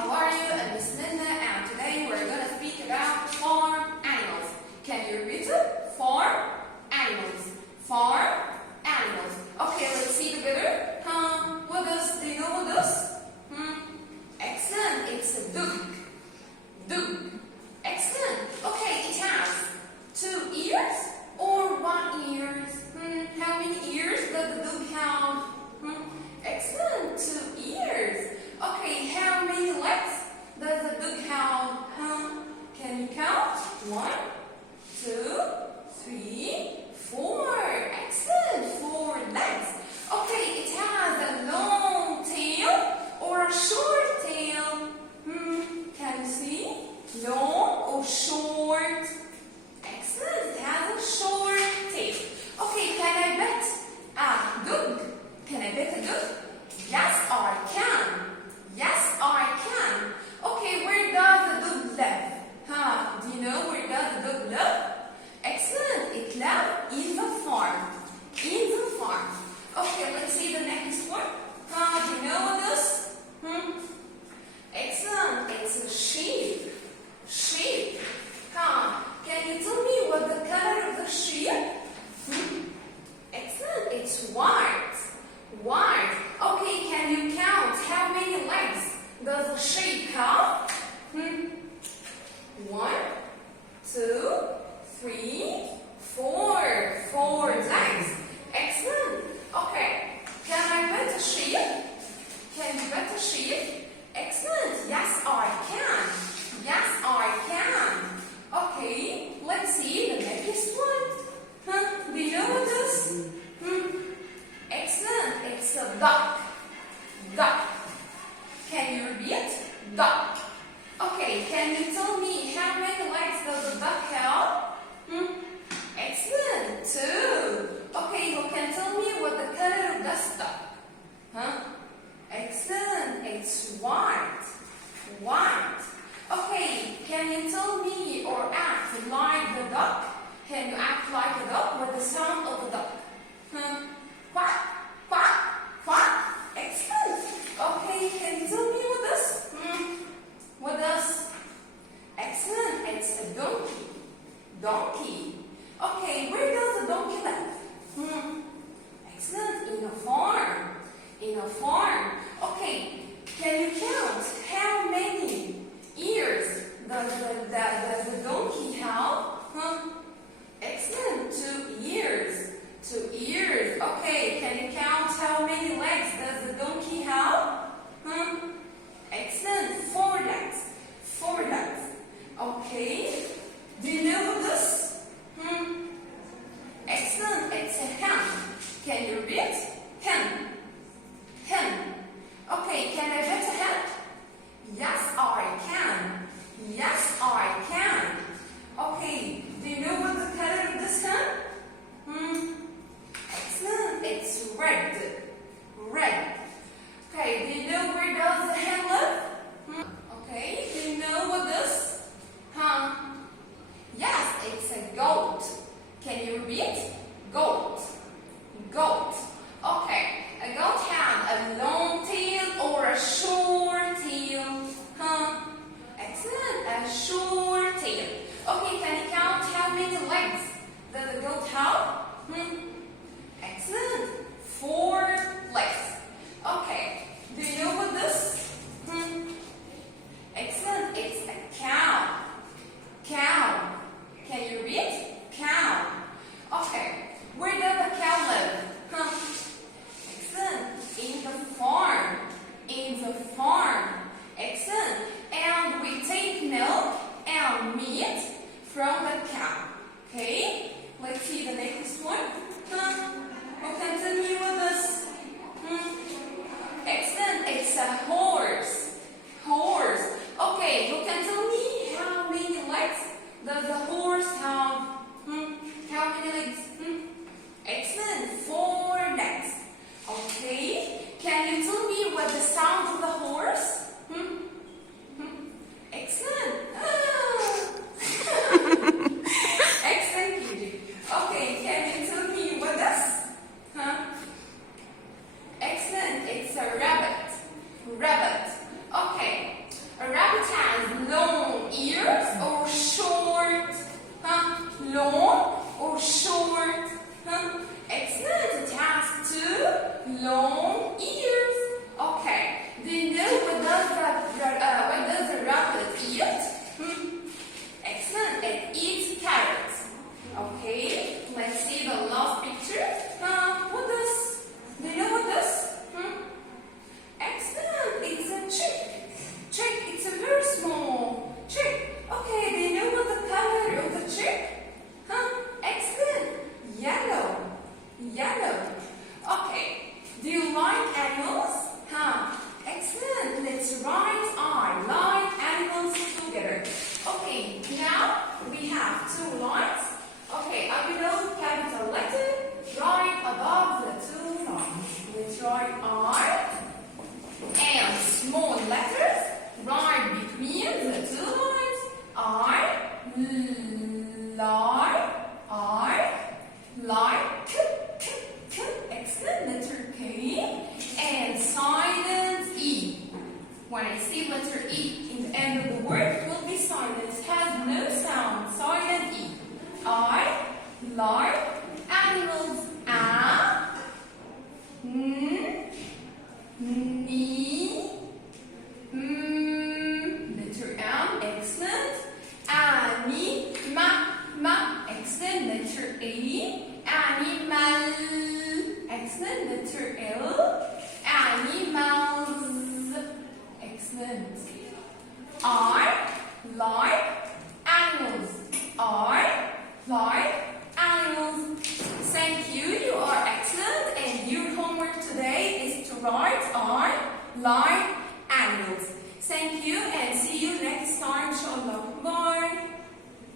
how are you? I'm Miss Linda, and today we're going to speak about farm animals. Can you repeat it? Farm animals. Farm animals. Okay, let's see together. What does, do you know what does? Excellent, it's a duck. Duck. Excellent. Okay, it has 2 ears or 1 ear? How many ears does the duck have? Excellent, 2 ears. Okay, how many legs does the duck have? Can you count? 1, 2, 3, 4. Excellent, 4 legs. Okay, it has a long tail or a short tail? Can you see? Long or short? Excellent, it has a short tail. Okay, can I bet a duck? Can I bet a duck? Yes, I can. Yes, I can. Okay, where does the duck live? Do you know where does the duck live? Excellent, it lives in the farm. In the farm. Okay, let's see the next one. Do you know what this? Excellent, it's a sheep. Sheep. Can you tell me what the color of the sheep? Excellent, it's white. White. Okay, can you count how many legs does a sheep have? 1, 2, 3, 4. 4 legs. Excellent. Okay, can I bet a sheep? Can you bet a sheep? Excellent. Yes, I can. Yes, I can. Okay, let's see the next one. Do you know what this is? Excellent. It's a duck. Duck. Can you repeat? Duck. Okay, can you tell me how many legs does the duck have? Excellent. 2. Okay, you can tell me what the color of this duck? Excellent. It's white. White. Okay, can you tell me or act like the duck? Can you act like a duck with the sound of the duck? Quack, quack, quack. Excellent. Okay, can you tell me what this? What does? Excellent. It's a donkey. Donkey. Okay, where does the donkey live? Excellent. In a farm. In a farm. Okay, can you count how many ears does the donkey have? Excellent. 2 ears. 2 ears. Okay, can you count how many legs does the donkey have? Excellent. 4 legs. 4 legs. Okay. Do you know what this? Excellent. It's a hen. Can you repeat? Hen. Hen. Okay, can I bet a hen? Yes, I can. Yes, I can. Okay, do you know what the color of this hen? Excellent, it's red. Red. Okay, do you know where does the hen live? Okay, do you know what this? Yes, it's a goat. Can you repeat? Goat. Goat. Okay, a goat has a long tail or a short tail? Excellent, a short tail. Okay, can you count how many legs does the goat have? Excellent, 4 legs. Okay, do you know what this? Excellent, it's a cow. Cow. Can you read? Cow. Okay, where does the cow live? Excellent, in the farm. In the farm. Excellent, and we take milk and meat from the cow. Okay, let's see the next one. Who can tell me what this? Excellent, it's a horse. Horse. Okay, who can tell me how many legs does the horse have? How many legs? Excellent, 4 legs. Okay, can you tell me what the sound of the horse? When I see letter E in the end of the word, it will be silent. It has no sound. Silent E. I like animals. A, N, Ni, letter M. Excellent. Ani, ma. Excellent. Letter A. Animal. Excellent. Letter L. Animals. Excellent. I like animals. I like animals. Thank you. You are excellent. And your homework today is to write I like animals. Thank you.